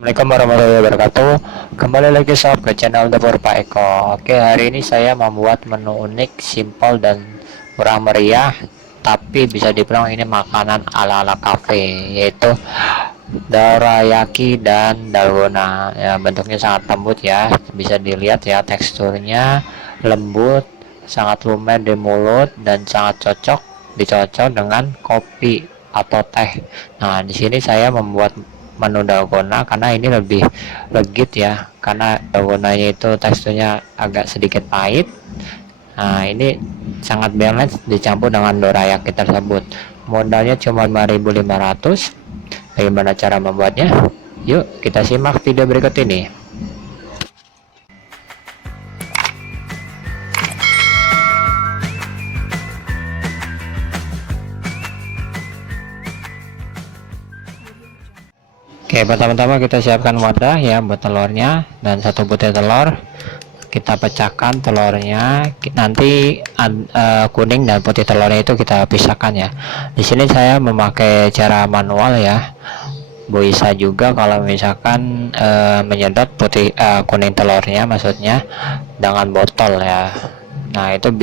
Assalamualaikum warahmatullahi wabarakatuh. Kembali lagi sob ke channel Dapur Pak Eko. Oke, hari ini saya membuat menu unik, simpel dan murah meriah, tapi bisa dibilang ini makanan ala-ala cafe, yaitu dorayaki dan dalgona. Ya, bentuknya sangat lembut ya. Bisa dilihat ya, teksturnya lembut, sangat lumer di mulut dan sangat dicocok dengan kopi atau teh. Nah, di sini saya membuat menu dalgona karena ini lebih legit ya, karena dalgonanya itu teksturnya agak sedikit pahit. Nah, ini sangat balance dicampur dengan dorayaki tersebut. Modalnya cuma 5.500. Bagaimana cara membuatnya? Yuk kita simak video berikut ini. Oke, pertama-tama kita siapkan wadah ya buat telurnya, dan satu butir telur kita pecahkan telurnya. Nanti kuning dan putih telurnya itu kita pisahkan ya. Di sini saya memakai cara manual ya. Bisa juga kalau misalkan menyedot kuning telurnya, maksudnya dengan botol ya. Nah, itu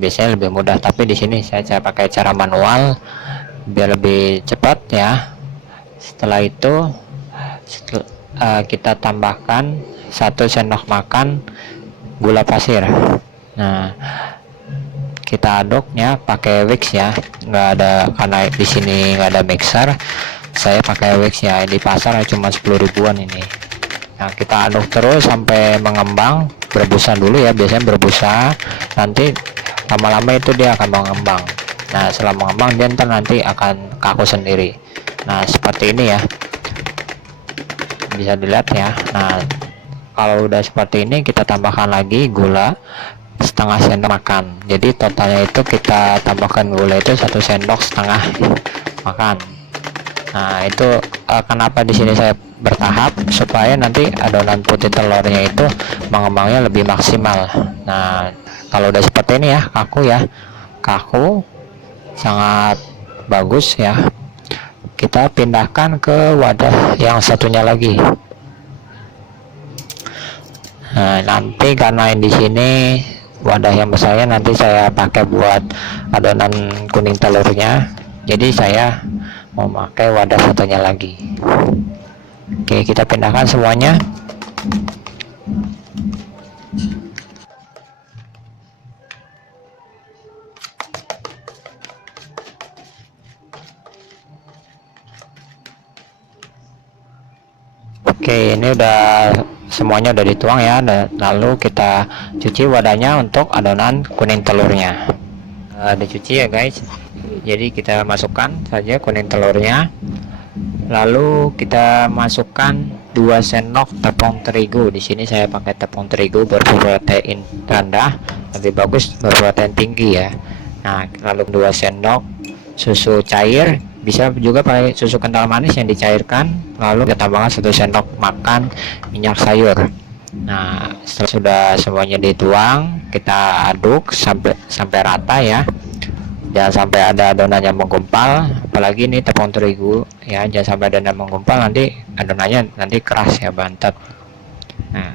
biasanya lebih mudah, tapi di sini saya pakai cara manual biar lebih cepat ya. Setelah itu kita tambahkan 1 sendok makan gula pasir. Nah, kita aduknya pakai Wix ya, nggak ada, karena di sini nggak ada mixer, saya pakai Wix ya, di pasar cuma 10 ribuan ini. Nah, kita aduk terus sampai mengembang, berbusa dulu ya, biasanya berbusa, nanti lama-lama itu dia akan mengembang. Nah, setelah mengembang dia nanti akan kaku sendiri. Nah, seperti ini ya, bisa dilihat ya. Nah, kalau udah seperti ini kita tambahkan lagi gula setengah sendok makan. Jadi totalnya itu kita tambahkan gula itu 1,5 sendok makan. Nah, itu kenapa di sini saya bertahap, supaya nanti adonan putih telurnya itu mengembangnya lebih maksimal. Nah, kalau udah seperti ini ya, kaku sangat bagus ya, kita pindahkan ke wadah yang satunya lagi. Nah, nanti karena di sini wadah yang besarnya nanti saya pakai buat adonan kuning telurnya, jadi saya memakai wadah satunya lagi. Oke, kita pindahkan semuanya. Oke, ini udah semuanya udah dituang ya, lalu kita cuci wadahnya untuk adonan kuning telurnya. Dicuci ya guys, jadi kita masukkan saja kuning telurnya, lalu kita masukkan 2 sendok tepung terigu. Di sini saya pakai tepung terigu berprotein rendah, lebih bagus berprotein tinggi ya. Nah, lalu 2 sendok susu cair, bisa juga pakai susu kental manis yang dicairkan, lalu kita tambahkan 1 sendok makan minyak sayur. Nah, setelah sudah semuanya dituang, kita aduk sampai rata ya, jangan sampai ada adonan yang menggumpal, apalagi ini tepung terigu ya, jangan sampai adonan menggumpal, nanti adonannya nanti keras ya, bantet. Nah,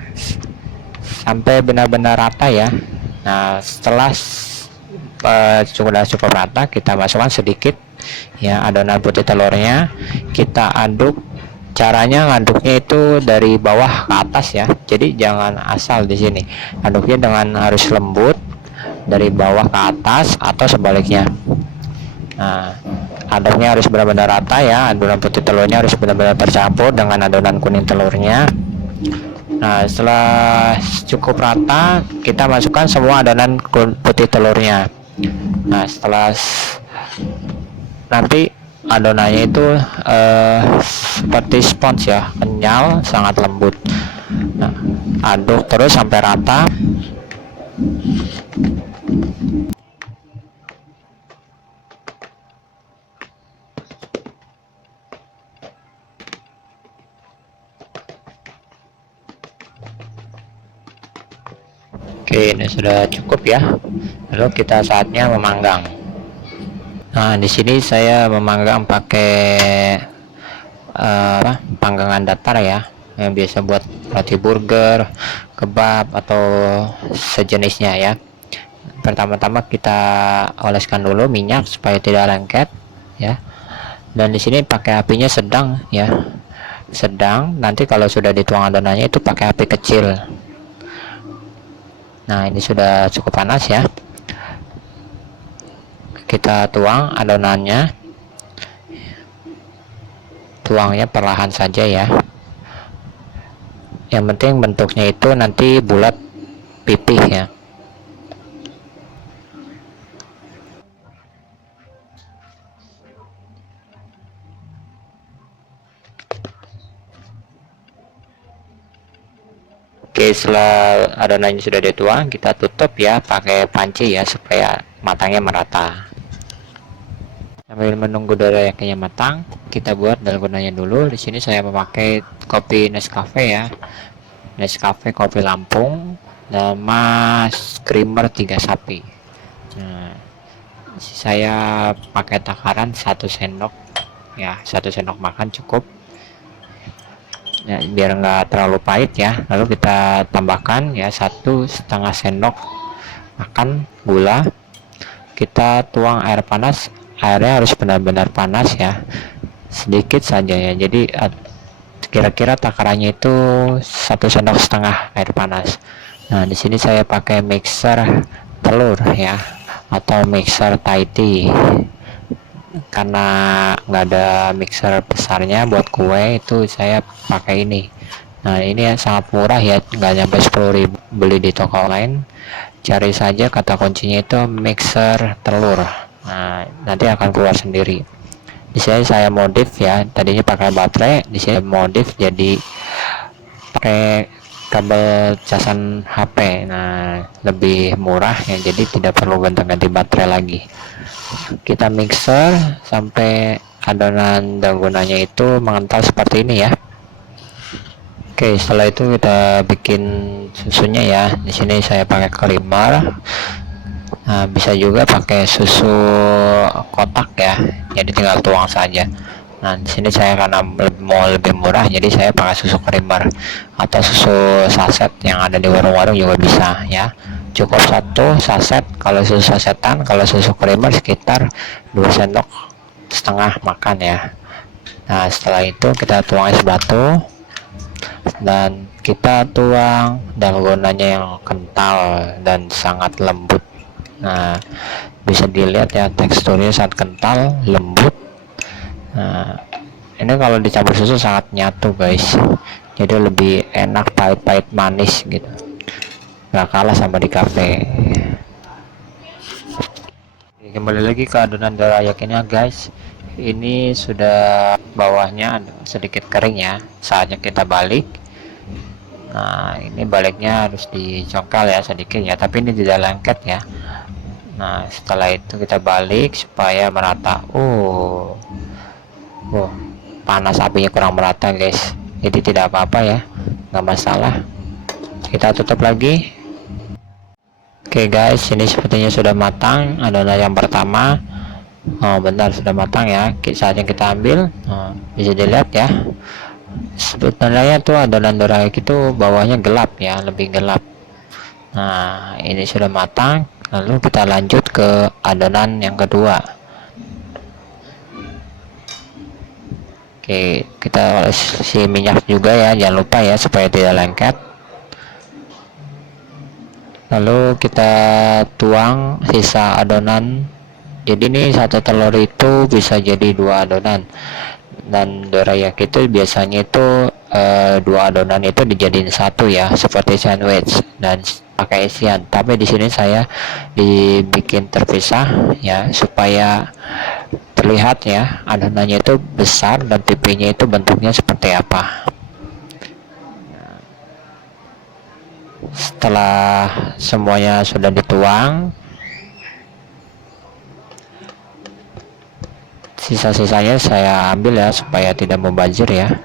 sampai benar-benar rata ya. Nah, setelah sudah cukup rata, kita masukkan sedikit ya adonan putih telurnya, kita aduk. Caranya ngaduknya itu dari bawah ke atas ya, jadi jangan asal di sini aduknya, dengan harus lembut dari bawah ke atas atau sebaliknya. Nah, aduknya harus benar-benar rata ya, adonan putih telurnya harus benar-benar tercampur dengan adonan kuning telurnya. Nah, setelah cukup rata, kita masukkan semua adonan putih telurnya. Nah, setelah nanti adonannya itu seperti spons ya, kenyal, sangat lembut. Nah, aduk terus sampai rata. Oke, ini sudah cukup ya. Lalu kita saatnya memanggang. Nah, di sini saya memanggang pakai panggangan datar ya, yang biasa buat roti burger, kebab atau sejenisnya ya. Pertama-tama kita oleskan dulu minyak supaya tidak lengket ya. Dan di sini pakai apinya sedang ya, sedang. Nanti kalau sudah dituang adonannya itu pakai api kecil. Nah, ini sudah cukup panas ya. Kita tuang adonannya, tuangnya perlahan saja ya. Yang penting bentuknya itu nanti bulat pipih ya. Oke, setelah adonannya sudah dituang, kita tutup ya pakai panci ya supaya matangnya merata. Sambil menunggu dorayaknya matang, kita buat dalgonanya dulu. Di sini saya memakai kopi Nescafe ya. Nescafe kopi Lampung, nama creamer 3 sapi. Nah, saya pakai takaran 1 sendok ya, 1 sendok makan cukup ya, biar nggak terlalu pahit ya. Lalu kita tambahkan ya 1,5 sendok makan gula. Kita tuang air panas, airnya harus benar-benar panas ya, sedikit saja ya. Jadi kira-kira takarannya itu 1,5 sendok air panas. Nah, di sini saya pakai mixer telur ya, atau mixer Thai tea, karena nggak ada mixer besarnya buat kue, itu saya pakai ini. Nah, ini ya sangat murah ya, nggak nyampe 10.000, beli di toko lain. Cari saja kata kuncinya itu mixer telur. Nah, nanti akan keluar sendiri. Di sini saya modif ya, tadinya pakai baterai, di sini modif jadi pakai kabel casan HP. Nah, lebih murah ya, jadi tidak perlu ganti-ganti baterai lagi. Kita mixer sampai adonan dalgonanya itu mengental seperti ini ya. Oke, setelah itu kita bikin susunya ya. Di sini saya pakai creamer. Nah, bisa juga pakai susu kotak ya, jadi tinggal tuang saja. Nah, di sini saya karena mau lebih murah, jadi saya pakai susu creamer atau susu saset yang ada di warung-warung juga bisa ya. Cukup 1 saset kalau susu sasetan, kalau susu creamer sekitar 2,5 sendok makan ya. Nah, setelah itu kita tuang es batu dan kita tuang dalgonanya yang kental dan sangat lembut. Nah, bisa dilihat ya, teksturnya sangat kental, lembut. Nah, ini kalau dicampur susu sangat nyatu guys, jadi lebih enak, pahit-pahit manis gitu, nggak kalah sama di cafe. Kembali lagi ke adonan dorayaknya guys. Ini sudah bawahnya sedikit kering ya, saatnya kita balik. Nah, ini baliknya harus dicongkel ya sedikit ya, tapi ini tidak lengket ya. Nah, setelah itu kita balik supaya merata. Panas apinya kurang merata guys, jadi tidak apa-apa ya, nggak masalah. Kita tutup lagi. Oke guys, ini sepertinya sudah matang adonan yang pertama. Benar, sudah matang ya. Saatnya kita ambil. Bisa dilihat ya, sebenarnya tuh adonan dorayak itu bawahnya gelap ya, lebih gelap. Nah, ini sudah matang. Lalu kita lanjut ke adonan yang kedua. Oke, kita isi minyak juga ya, jangan lupa ya supaya tidak lengket. Lalu kita tuang sisa adonan. Jadi ini 1 telur itu bisa jadi 2 adonan, dan dorayak itu biasanya itu 2 adonan itu dijadiin 1 ya, seperti sandwich dan pakai isian. Tapi di sini saya dibikin terpisah ya, supaya terlihat ya adonannya itu besar dan pipinya itu bentuknya seperti apa. Setelah semuanya sudah dituang, sisa-sisanya saya ambil ya supaya tidak mubazir ya.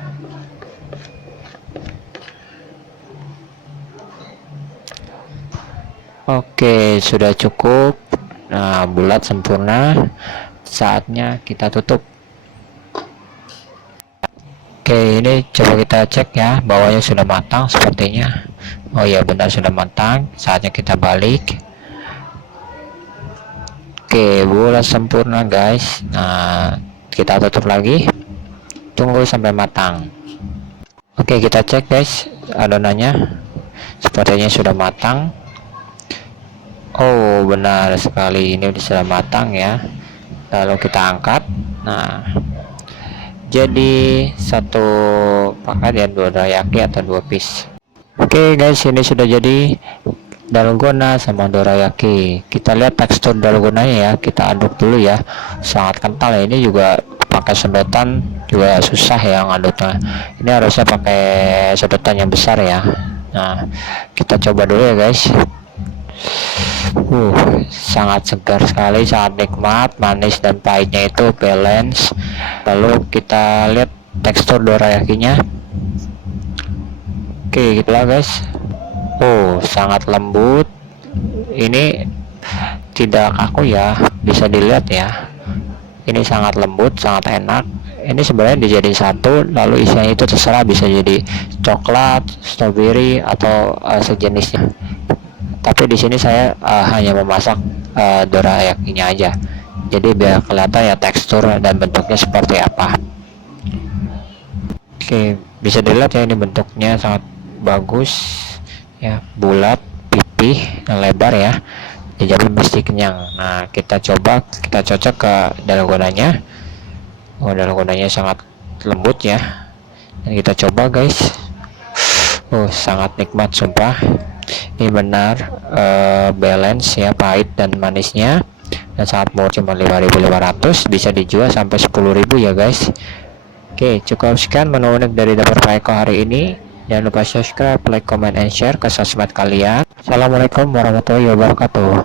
Oke, sudah cukup. Nah, bulat sempurna. Saatnya kita tutup. Oke, ini coba kita cek ya, bawahnya sudah matang sepertinya. Oh ya, benar sudah matang. Saatnya kita balik. Oke, bulat sempurna guys. Nah, kita tutup lagi, tunggu sampai matang. Oke, kita cek guys adonannya, sepertinya sudah matang. Oh, benar sekali, ini sudah matang ya. Lalu kita angkat. Nah, jadi satu paket ya, 2 dorayaki atau 2 piece. Oke guys, ini sudah jadi dalgona sama dorayaki. Kita lihat tekstur dalgonanya ya, kita aduk dulu ya. Sangat kental ya, ini juga pakai sedotan juga susah ya ngaduknya. Ini harusnya pakai sedotan yang besar ya. Nah, kita coba dulu ya guys. Sangat segar sekali, sangat nikmat, manis dan pahitnya itu balance. Lalu kita lihat tekstur dorayakinya. Oke, gitulah guys. Sangat lembut. Ini tidak kaku ya, bisa dilihat ya. Ini sangat lembut, sangat enak. Ini sebenarnya dijadiin satu, lalu isinya itu terserah, bisa jadi coklat, strawberry atau sejenisnya. Tapi di sini saya hanya memasak dorayakinya aja, jadi biar kelihatan ya tekstur dan bentuknya seperti apa. Oke, bisa dilihat ya, ini bentuknya sangat bagus ya, bulat, pipih, dan lebar ya, jadi mesti kenyang. Nah, kita coba, kita cocok ke dalgonanya. Dalgonanya sangat lembut ya, dan kita coba guys. Sangat nikmat sumpah. Ini benar balance ya, pahit dan manisnya, dan sangat murah, cuma 5.500, bisa dijual sampai 10.000 ya guys. Oke, cukup sekian menu unik dari dapur Pak Eko hari ini. Jangan lupa subscribe, like, comment, and share ke sosmed kalian. Assalamualaikum warahmatullahi wabarakatuh.